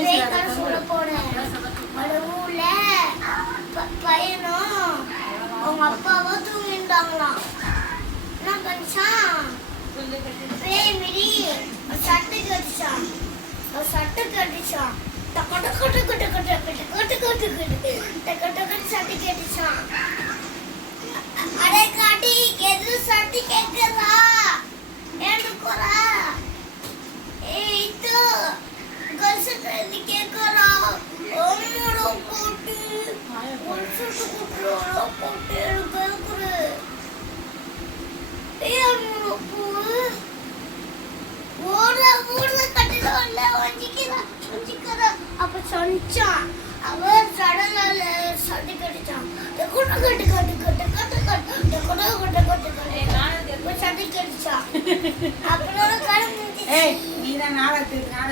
சொல்ல போனேன். ஊர்ல பையனும் அவங்க அப்பாவும் தூங்கிட்டாங்களாம். என்ன பண்ணிச்சான், பேய் மிரி சட்டை கட்டிச்சான். சட்டை கட்டிச்சான், டக்கு டக்கு டக்கு டக்கு டக்கு டக்கு டக்கு டக்கு டக்கு சட்டை கட்டிச்சான். அடே காட்டி எது சட்டை கேட்கறா ஏண்டுக்குறா இது கல்சட்ல கேட்கறா ஓமோட போட்டு ஒன்சுட்டு குட்ரோட போட்டு கேக்குற ஏமோ போ ஓரா ஊர்ல கட்டில வல்ல வஞ்சிக்கறா அப்ப சொன்னான் அவர் சடனால சட்டை கட்டிச்சான். கொட்ட கொட்ட கொட்ட கொட்ட கொட்ட கொட்ட கொட்ட கொட்ட கொட்ட கொட்ட சட்டை கட்டிச்சான். அப்புறம் கண்ணு நீதான் நாடகத்துக்கு